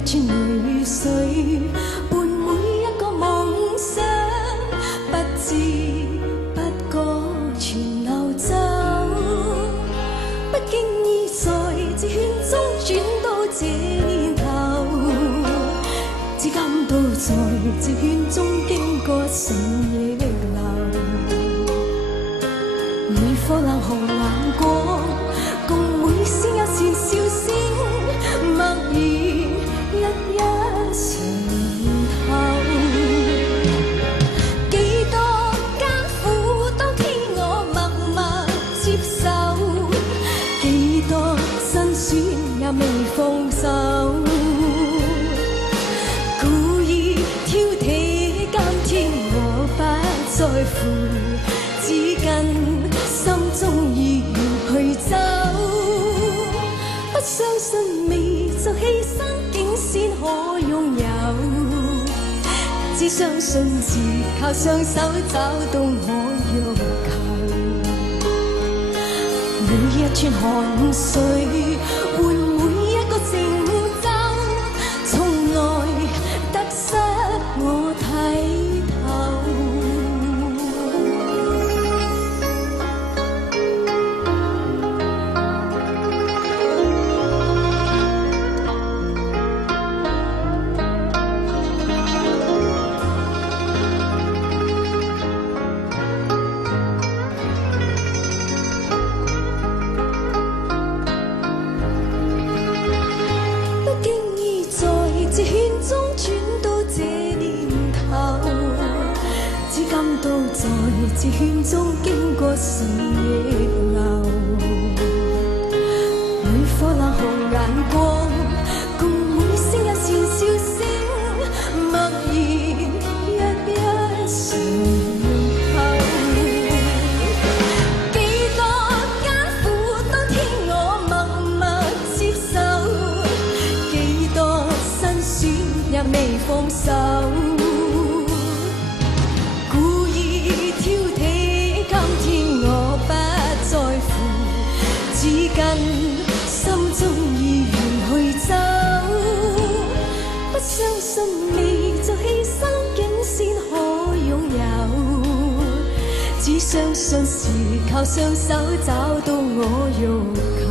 一串淚水，伴每一個夢想，不知不覺全流走。不經意在這圈中轉到這年頭，只感到在這圈中經過成逆流。每顆冷酷眼光，共每聲友善笑聲，默然一一嘗透。幾多艱苦，當天我默默接受，幾多辛酸也未放手。故意挑剔，今天我不在乎，只跟心中意願去走。不相信未就犧牲竟先可擁有，只相信是靠雙手找到我欲求。每一串汗水換每一個成就，從來得失我睇透。到在這圈中經過成逆流，每顆冷酷眼光，共每聲友善笑聲，默然一一嘗透。幾多艱苦，當天我默默接受，幾多辛酸也未放手。只跟心中意願去走，不相信未就犧牲竟先可擁有，只相信是靠雙手找到我欲求。